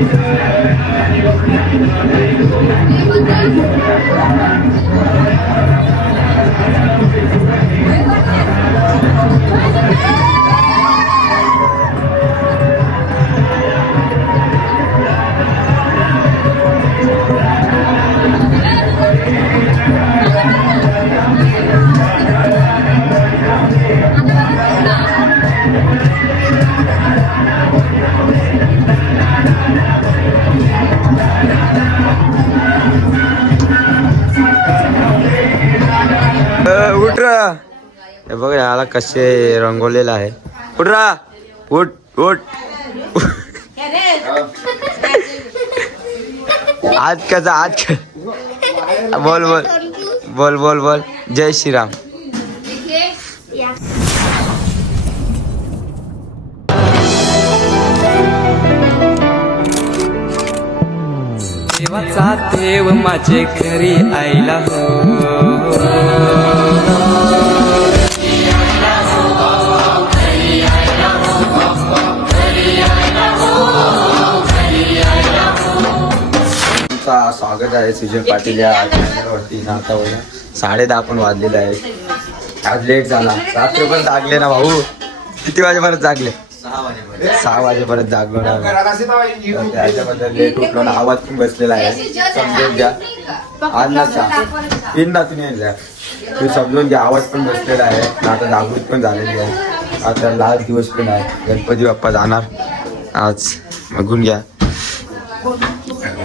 যাইতেছে कसे रंगवलेलं आहे. उठ रा. उठ उठ. आज कसा आज बोल बोल. बोल बोल बोल. जय श्रीराम. देवाचा देव माझे घरी आईला हो. स्वागत आहे सुजय पाटील या चॅनलवरती. नातावला साडे दहा पण वाजलेले आहेत. आज लेट झाला. रात्री पण जागले ना भाऊ. किती वाजेपर्यंत जागले? सहा वाजेपर्यंत जागलो ना. त्याच्याबद्दल लेट उठलो ना. आवाज पण बसलेला आहे. समजून घ्या. आज ना तीन ना तुम्ही तू समजून घ्या. आवाज पण बसलेला आहे. आता जागृत पण झालेली आहे. आता लास्ट दिवस पण आहे. गणपती बाप्पा जाणार. आज बघून घ्या.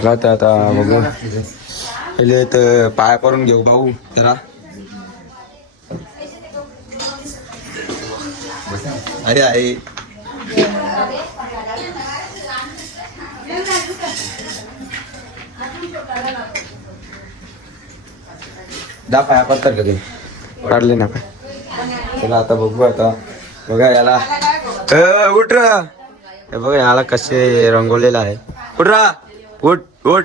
राहतं आता बघू. पहिले तर पाया पडून घेऊ भाऊ जरा. अरे आहे दा पाया पडतात का ते? काढले ना पाय. चला आता बघू आता. बघा याला. उठ रा. हे बघा याला कसे रंगवलेलं आहे. उठ रा. उठ. उठ.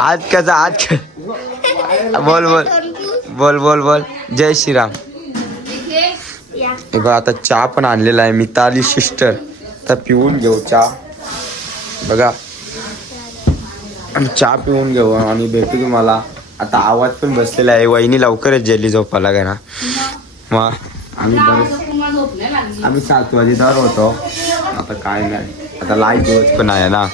आज कसा आज बोल बोल. बोल बोल बोल. जय श्रीराम. बघा आता चहा पण आणलेला आहे. मिताली सिस्टर. तर पिऊन घेऊ चहा. बघा. चहा पिऊन घेऊ आणि भेटू तुम्हाला. आता आवाज पण बसलेला आहे. वहिनी लवकरच जेली झोपायला का ना मग आम्ही बरेच आम्ही सात वाजेदार होतो. आता काय नाही. आता लाइट दिवस पण आहे ना.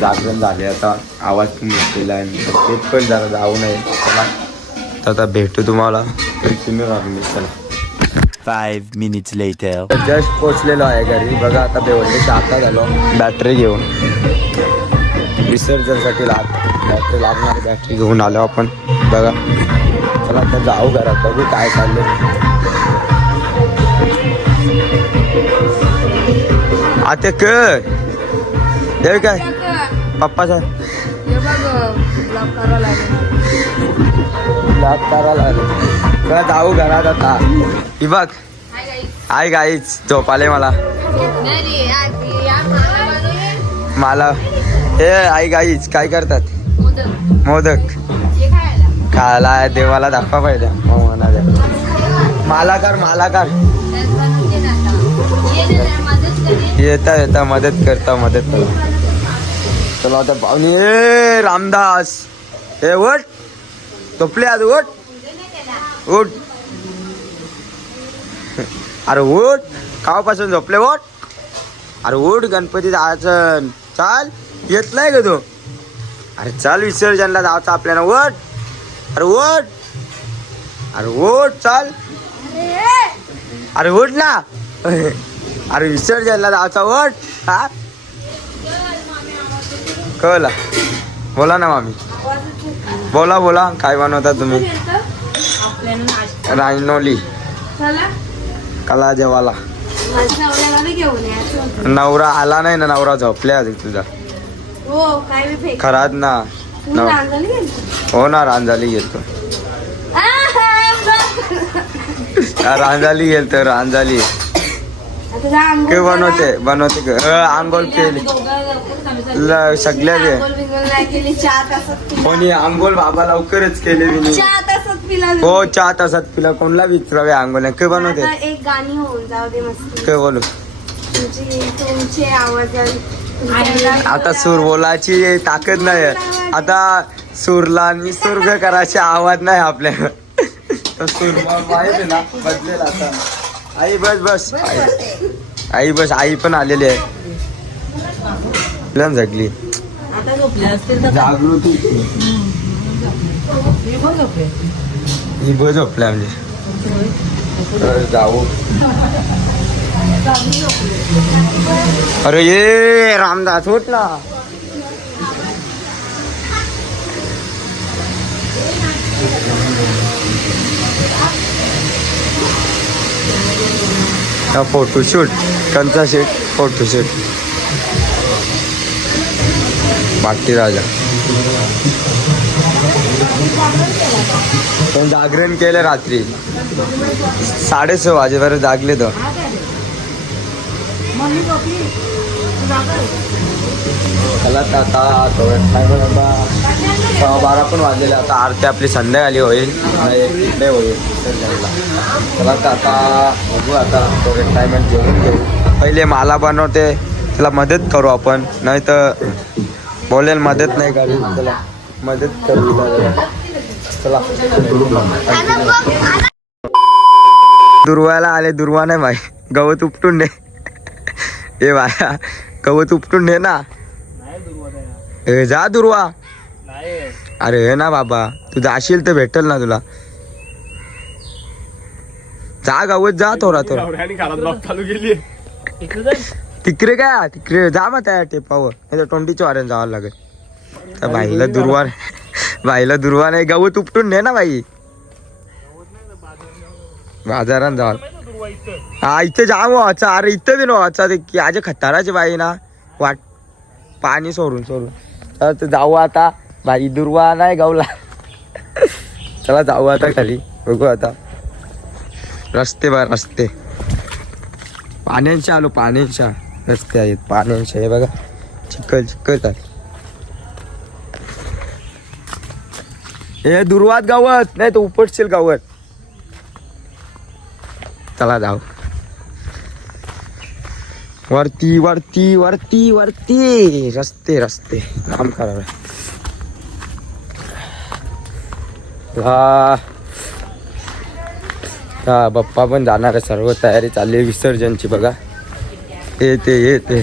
जागरण झाले आता. आवाज पण बसलेला आहे तेच पण जरा जाऊ नये. चला. तर आता भेटू तुम्हाला. कंटिन्यू राहून चला. Five minutes later. जस्ट पोचलेलो आहे घरी. बघा आता बेवडले आता झालो. बॅटरी घेऊन. विसर्जनसाठी लाग बॅटरी लागणार बॅटरी घेऊन आलो आपण. बघा. चला आता जाऊ घरात. बघू काय चाललंय. आता कर. देव काय? पप्पाचा चला जाऊ घरात आता. ही बघ. आई गाईच झोपाले मला. मला हे आई गाईच काय करतात? मोदक. खायला. देवाला दाखवा पाहिजे हो मला कर मला कर. येता येता मदत करता मदत करता. चला आता पाहुणे ए रामदास. हे उठ. झोपले आज उठ. उठ. अरे उठ. कावापासून झोपले उठ. अरे उठ गणपती जायचं चाल. येतलाय का तू? अरे चाल विसर्जनला जायचं आपल्याला. उठ. अरे उठ. अरे उठ चाल. अरे उठ ना. अरे विसर्जनला जायचं उठ. हा? कळला. बोला ना मामी. बोला बोला. काय बनवता तुम्ही? रायनोली कला जेवाला नवरा आला नाही ना नवरा झोपल्या तुझा. हो खरात ना? हो ना रांजाली गेलतो. रांजाली गेलतो रांजाली. आता के. बनवते बनवते का? आंघोळ केली. ल- सगळ्या कोणी आंघोळ बाबा लवकरच केले मी हो चार तासात पिला. कोणला विचारावे आंघोळ? काय बनवते? आता एक गाणी होऊन जाऊ दे मस्त. काय बोलू? तुमची तुमचे आवाज आता सूर बोलायची ताकद नाही आता सूरला आणि सुर्ग करायचे आवाज नाही आपल्या सूर माहिती ना बदलेल आता. आई बस बस. आई बस आई पण आलेली आहे. तर जागृती ही बस झोपल्या म्हणजे जाऊ. अरे ये रामदास होत ना. फोटोशूट कंचा शूट फोटोशूट. बाकी राजा. पण जागरण केलं रात्री. साडेसहा वाजेपर्यंत जागले तर चला आता सव्वा बारा पण वाजलेले आता आरती आपली संध्याकाळी होईल एक डे होईल. चला. तर आता बघू आता थोडे टाइम जेवून घेऊ. पहिले माला बनवते. त्याला मदत करू आपण. नाही तर बोलेल मदत नाही करू. त्याला मदत करू. चला. दुर्वाला आले. दुर्वा नाही भाई गवत उपटून दे. ए बाया गवत उपटून दे ना. ए जा दुर्वा. अरे हे ना बाबा तू जाशील तर भेटल ना तुला. जा गवत जा थोडा थोडा तिकडे काय? तिकडे जा मग त्या टेपावर. नाही ट्वेंटीच्या वाऱ्याने जावं लागेल. त्या बाईला दुर्वा बाईला दुर्वा नाही गवत उपटून दे ना बाई. बाजारात जावा हा इथे जा मग वाचा अरे इथं बी न वाचा ते की आज खताराची बाई ना वाट पाणी सोडून सोडून. तर जाऊ आता. बाई दुर्वा नाही गावला. चला जाऊ आता खाली. बघू आता. रस्ते बा रस्ते. पाण्यांच्या आलो पाण्यांच्या. रस्ते आहेत पाण्यांच्या. हे बघा चिखल चिखल आहे हे दुर्वात गावत नाही तर उपटशील गावत. चला जाऊ. वरती वरती वरती वरती. रस्ते रस्ते. काम करावं. हा. हा बाप्पा पण जाणार आहे. सर्व तयारी चालली आहे विसर्जनची बघा. येते येते.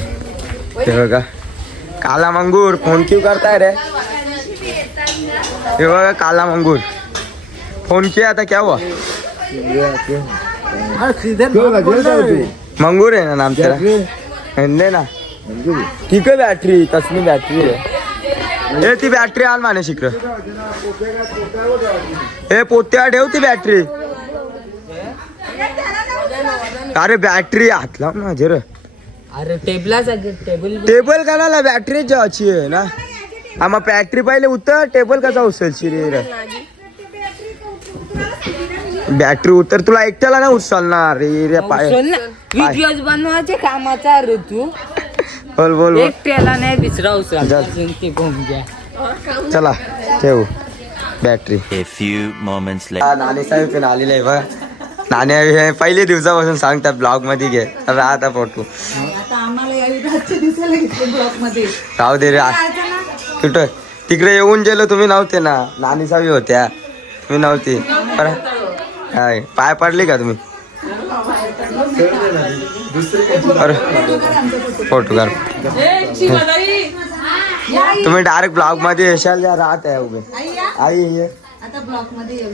ते बघा. काला मंगूर फोन क्यू करताय रे. हे बघा काला मंगूर फोन किया आता क्या हुआ? मंगूर है ना नाम तेरा? हिंदे ना. ठीक है बैटरी तस्मी बैटरी है ए ती बॅटरी आण माने शिकर ए पोत्या ठेव ती बॅटरी अरे बॅटरी हात लाव ना जर. अरे टेबला टेबल टेबल बॅटरी जायची आहे ना? हा मग बॅटरी पहिले उतर टेबल कसा उचलशी रे. बॅटरी उतर तुला एकट्याला ना उचलणार रे रे पाय. व्हिडिओज बनवायचे कामाचा ऋतू. बोल बोल बोल. एकट्याला नाही दुसरा जा. अजून ती घ्या चला ठेवू. Battery A few moments later. हा, नाणे साहेब पण आलेले आहे बघ. नाणे हे पहिले दिवसापासून सांगतात ब्लॉगमध्ये घे. राहता फोटो. आता आम्हाला यावी रातच्या दिवसाला घेतले ब्लॉकमध्ये. राहू दे रे कुठं? तिकडे येऊन गेलो तुम्ही नव्हते ना. नानी सावी होत्या. तुम्ही नव्हती. बरं. काय पाय पडले का तुम्ही? अरे फ़ोटो काढ तुम्ही डायरेक्ट ब्लॉग मध्ये येशाल या राहत आहे उभे आई ये। आता ब्लॉक मध्ये येऊ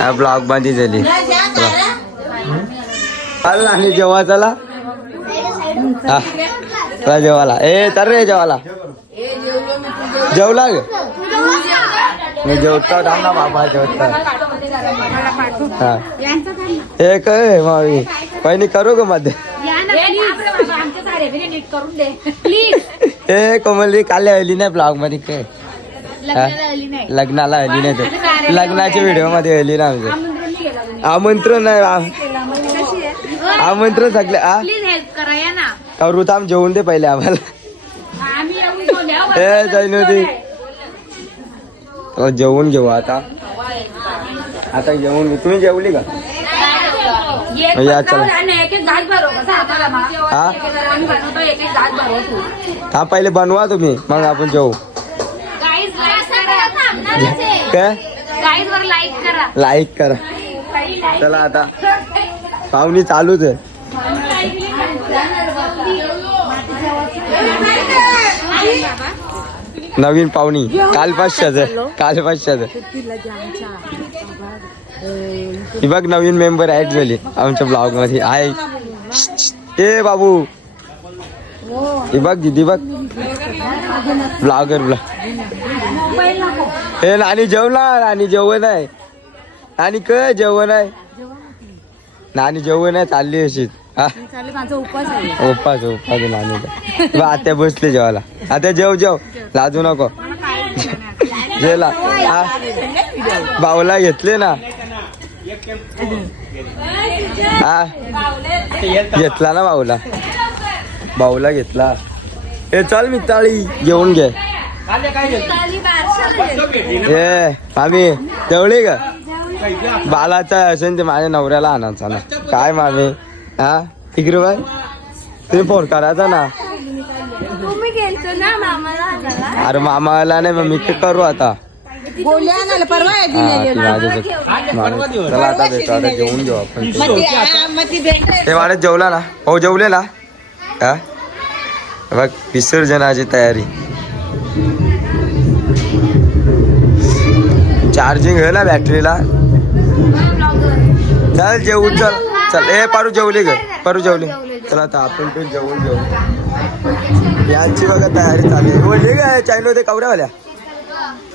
हा ब्लॉग मध्ये झाली चाल। आणि जेव्हा चला। हा। चला जेवाला ए तर रे जेवाला जेवला ग? मी जेवतो थांब ना बाबा जेवतो. हा. हे मावी? पहिली करू ग मध्ये? ए कोमली काल आली नाही ब्लॉगमध्ये काय? हा? लग्नाला आली नाही ते लग्नाच्या व्हिडिओमध्ये आली ना आमच्या आमंत्रण नाही आमंत्रण सगळे ऋताम जेवून दे पहिले आम्हाला. ए जैनोदी जेवून घेऊ आता. आता जेवून तुम्ही जेवली का? या, चला. हा? पहिले बनवा तुम्ही मग आपण जेवू गाईज लाईक करा. काय? लाईक करा. चला आता. पाहुणी चालूच आहे. नवीन पाहुणी. काल पाचशेच. काल पाचशेच. ही बघ नवीन मेंबर ऍड झाली आमच्या ब्लॉगमध्ये आहे ए बाबू. ही बघ दिदी बघ. ब्लॉगर ब्लॉग हे नानी जेवला नानी जेवण आहे. नानी क जेवण आहे. नानी जेवण आहे चालली अशी माझा उपास आहे. उपास उपास आता बसले जेवायला. आता जेव जेव. लाजू नको. जेला. बाऊला घेतले ना. हा घेतला ना बाऊला बाऊला घेतला. ए चल मिताळी घेऊन घे. ए मामी जेवली का? बालाचा असेल ते माझ्या नवऱ्याला आणायचा ना. काय मामी? हा? इकडे बाय तुम्ही फोन करायचा ना. तुम्ही गेलतो ना मामाला आणायला अरे मामाला नाही मग मी ते करू आता. परवा आहे हा दिलेली. ती. चला आता भेटू आता जेवून घेऊ आपण. मग ती- हा, मग ती भेट हे वाढत जेवला ना? हो जेवले ना? हा? बघ विसर्जनाची तयारी. चार्जिंग आहे ना बॅटरीला चल जेवून चल. चल ए पारू जेवली ग पारू जेवली. चला आता आपण पण जेवून घेऊ. यांची बघा तयारी चालू आहे. बोलली काय चायनो ते कवऱ्यावाल्या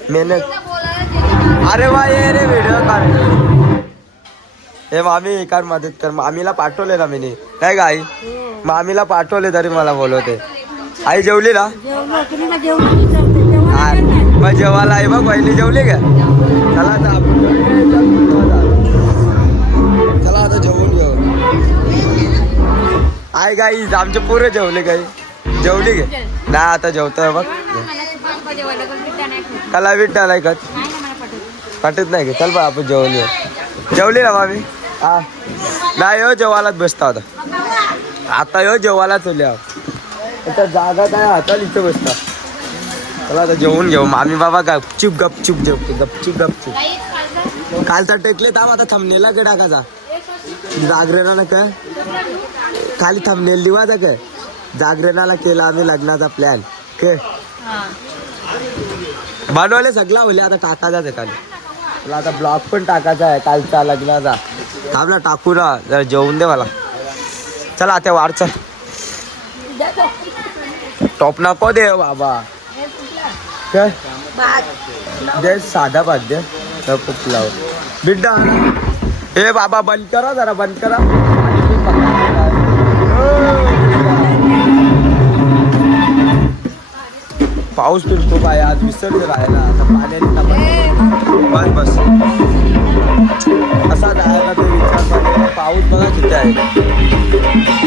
मेहनत. अरे वा ये रे व्हिडिओ काढ. हे मामी एकाच मदत कर. मामीला पाठवले ना मी नाही का आई? मामीला पाठवले तरी मला बोलवते. आई जेवली ना? हा, मग जेवायला आई बघ पहिली जेवली का चला आता आपण. आई गाई आमचे पोरं जेवले काही जेवली गे ना आता जेवतोय बघ. त्याला विठ्ठल का पाठत नाही का? चल बा आपण येऊ. जेवली ना मामी? हा. नाही हो जेवायलाच बसता होता आता यो जेवायला चोल्या आता जागा काय हाताल इथे बसता. चला आता जेवून घेऊ. मामी बाबा गपचूप गपचूप जेवते गपचूप गपचूप कालचा टेकले थांब आता थंबनेला के टाकायचा जागरणाला काय खाली थंबनेल दिवा काय जागरणाला केला आम्ही लग्नाचा प्लॅन के बनवले सगळा होले आता टाकायचाच आहे खाली. तुला आता ब्लॉग पण टाकायचा आहे. कालचा लग्नाचा. थांब ना टाकू ना. जरा जेवून दे मला. चला आता वाढ चल. टॉप नको दे बाबा. काय दे साधा भात दे. नको बिड्डा. ए बाबा बंद करा जरा बंद करा. पाऊस पण खूप आज विसर्जन आहे ना आता पाण्याने बस बस असा जायला तो विचार पाहिजे पाऊस बघा किती आहे.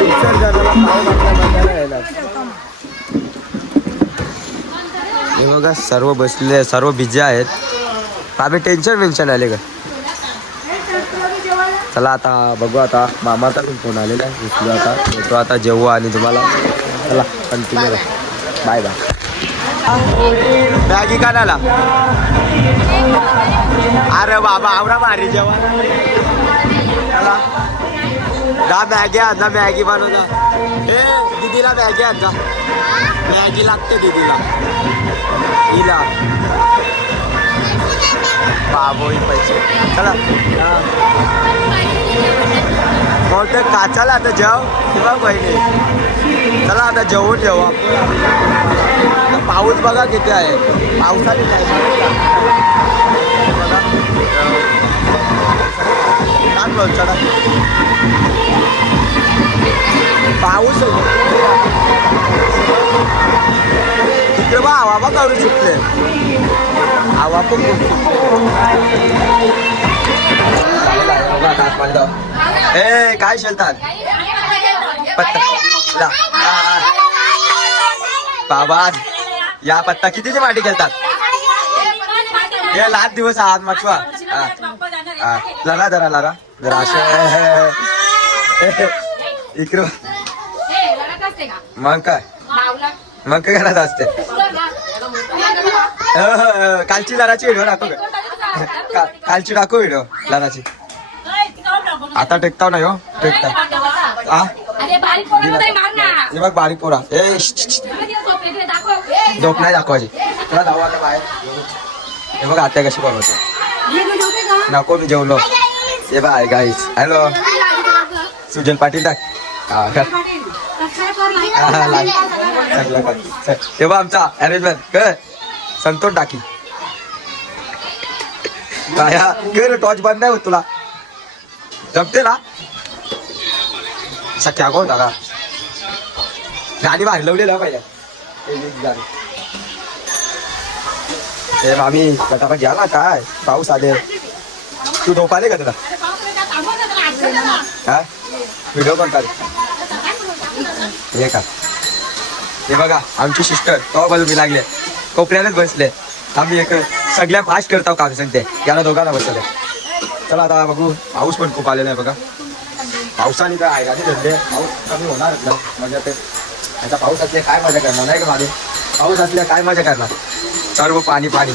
विसर्जनाला पाऊस आपल्या बघायला यायला हे बघा सर्व बसले सर्व बिझी आहेत. आम्ही टेन्शन वेन्शन आले का? चला आता बघू आता मामाचा पण फोन आलेला आहे. उचलू आता. येतो आता जेवू आणि तुम्हाला. चला कंटिन्यू बाय बाय मॅगी का नाला अरे बाबा आवडा भारी जेवण. चला. जा मॅगी आण जा मॅगी बनव ए दीदीला मॅगी आण जा. मॅगी लागते दीदीला. हिला बाबोई पैसे. चला. हा. काचाला आता जेव किंवा बहिणी चला आता जेवून ठेवू आपण पाऊस बघा किती आहे पावसाने बघा. चला पाऊस तिकडे बा हवा करू शकते आवा हवा पण ए काय शेलतात? पत्ता. बाबा या पत्ता कितीची माटी खेळतात? हे लाख दिवस आहात मचवा. हा. लगा जरा लगा जरा असे इकडं मग काय? मग काय करायचं असते? हो, हो, हो. कालची लराची व्हिडिओ टाकू कालची टाकू व्हिडिओ लराची आता टेकताव ना हो टेकता हा. हे बघ बारीक पोरा. ए झोप नाही दाखवायची. तुला जाऊ आता बाहेर. हे बघ आता कशी बोलवते. नको मी जेवलो. हे bye guys hello Sujal Patil टाक हा हा, हा. हे बघ आमचा अरेंजमेंट कर. संतोष टाकी. हा? टॉर्च बंद नाही होत तुला. जमते ना सख्या कोण का? गाडी बाहेर लवलेलं हो पाहिजे ते गाडी. मामी फटाफट घ्या ना काय? पाऊस आले. तू झोपाले का तुला काय व्हिडिओ पण काढ. हे का? हे बघा आमची सिस्टर तो बाजू मी लागले. कोपऱ्यानेच बसले. आम्ही एक सगळ्या फास्ट करतो काम सांगते. याला दोघांना बसले चला आता बघू पाऊस पण खूप आलेला आहे बघा. पावसाने काय आहे आधी धंदे पाऊस कमी होणार मजा म्हणजे ते आता पाऊस असले काय मजा करणार नाही का माझे पाऊस असल्या काय मजा करणार? सर्व पाणी पाणी.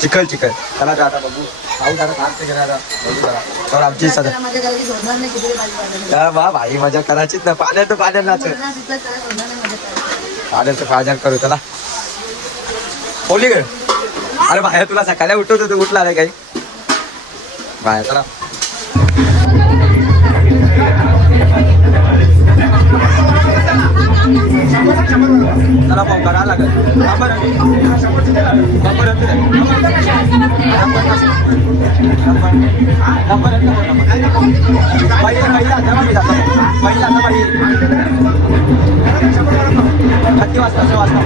चिखल चिखल. चला आता बघू. पाऊस आता थांबते घेणार बघू जरा. तर आमची सध्या बा भाई मजा करायचीच ना. पाण्यात तर पाण्यात नाच. झोडणार तर त्याला करू चला. बोली ग. अरे भाया तुला सकाळी उठवतो तू उठला नाही काही. बाहेर चला चला पाहू करा लागेल. नंबर नंबर किती वाजता वाजता.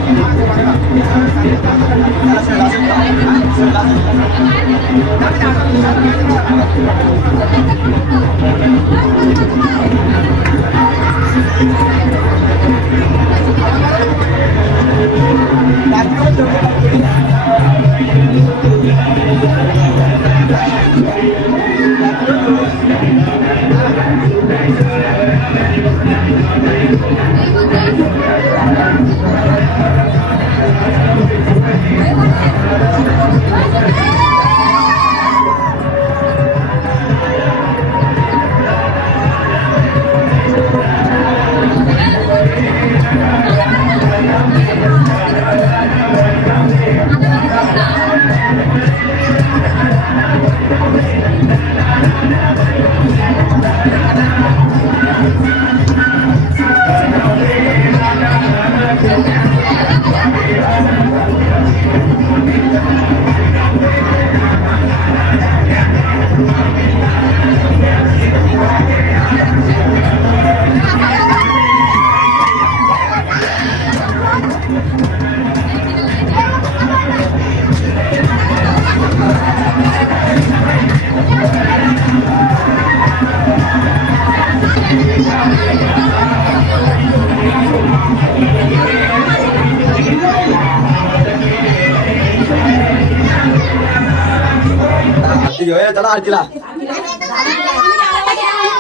आरती घेऊया चला आरतीला.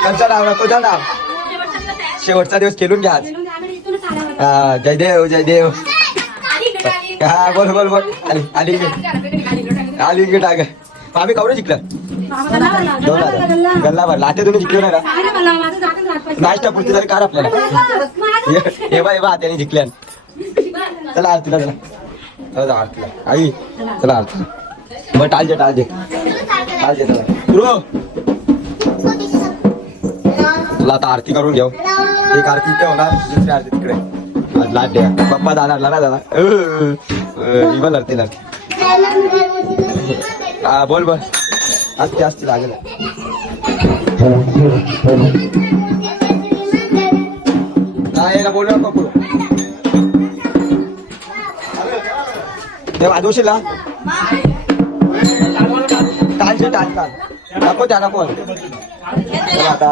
कंचा डाव तुझा डाव शेवटचा दिवस खेळून घ्या आज. हा जयदेव जयदेव. हा बोल बोल बोल. आली आली. की आली टाक आम्ही कवरे जिंकलं. दोन हजार गल्ला भरला. आता तुम्ही जिंकले ना का? नाश्ता पुरती तरी कार आपल्याला. हे- हे बा हे बा त्याने जिंकल्या चला आरतीला चला. चला आरतीला. आई चला आरतीला. मग टाळजे टाळजे टाळजे चला हो. तुला आता आरती करून घेऊ. एक आरती इथे होणार दुसरी आरती तिकडे. लाट द्या. पप्पा जाणार ना दादा इवन आरती लागते हा बोल बोल. असते असते लागेल काय ना बोलू नको पुढं. ते वाजवशील टाल जे टाल टाल नको त्या नको आता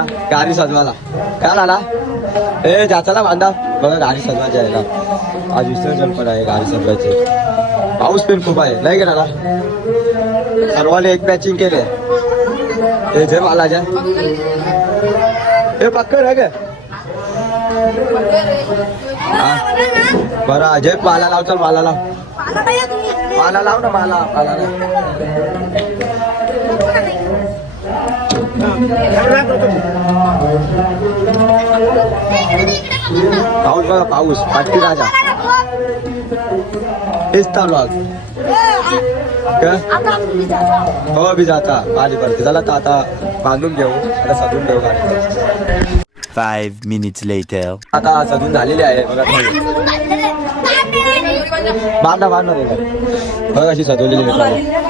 बघा गाडी सजवायला. काय आला ए जाचाला बांधा. बघा गाडी सजवायची आहे ना. आज विसर्जन पण आहे गाडी सजवायची. पाऊस पण खूप आहे. नाही गेला सर्वांनी एक मॅचिंग केले ते जे मालाच्या ए पक्कड आहे का बरं अजय माला लाव चल माला लाव. माला लाव ना माला माला पाऊस बघा पाऊस. पाटकी राजा. हेच चालू आज? हो बी जाता. पाणी पडते चला तर आता बांधून घेऊ. आता सजून घेऊ गाडी. Five minutes later. आता सजून झालेली आहे. बघा. बांधा बांधा बघा अशी सजवलेली आहे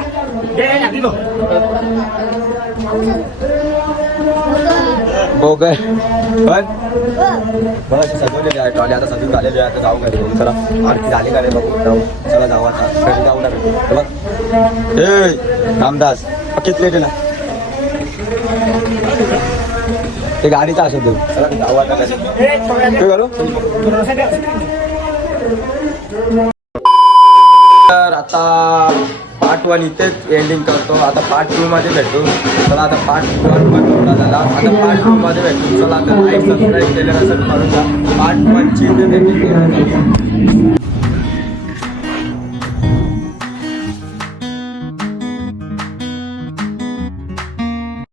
हो ट्रॉली. पण? बघा अशी सजवलेली आहे ट्रॉली. आता सजून झालेली आहे आता जाऊ घरी. चला आरती झाली का रे बघू? जाऊ चला जाऊ आता. घरी जाऊ ना हे बघ ए रामदास किती लेट ना? ते गाडीचा असं देऊ. चला जाऊ आता काय करू तर आता पार्ट वन इथेच एंडिंग करतो. आता पार्ट टू मध्ये भेटू. चला आता पार्ट वन पण पूर्ण झाला. आता पार्ट टू मध्ये भेटू. चला आता लाईक सबस्क्राईब केलं असेल करून पार्ट वन ची एंडिंग